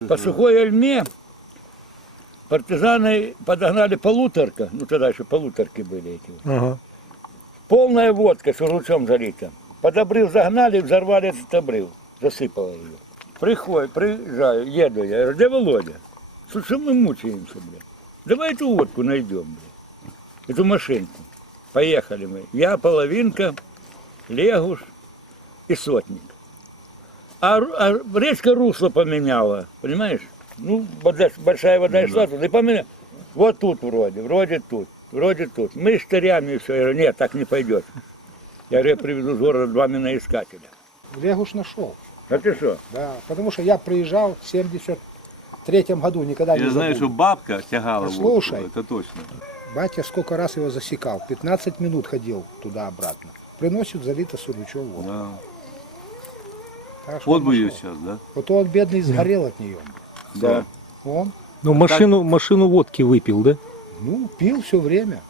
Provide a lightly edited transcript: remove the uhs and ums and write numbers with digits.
По сухой Альме партизаны подогнали полуторка, ну тогда еще полуторки были эти. Ага. Полная водка с уручом залита. Под обрыв загнали, взорвали этот обрыв. Засыпало ее. Приезжаю, еду я. Я говорю, где Володя? Слушай, мы мучаемся, блядь. Давай эту водку найдем, блядь. Эту машинку. Поехали мы. Я, Половинка, Легуш и Сотник. А речка русло поменяла, понимаешь? Ну, большая вода шла тут, и поменяла. Вот тут вроде тут. Мы штырями все. Я говорю, нет, так не пойдет. Я говорю, я приведу с города 2 миноискателя. Лягуш нашел. А ты что? Да, потому что я приезжал в 73-м году, никогда не Я знаю, забуду. что бабка тягала Слушай. водку, это точно. Батя сколько раз его засекал, 15 минут ходил туда-обратно. Приносит залито суручом воду. Да. Так что Вот он бы ее нашел. сейчас, да? Вот он, бедный, сгорел от нее. Да. Он, Ну, машину водки выпил, да? ну, пил все время.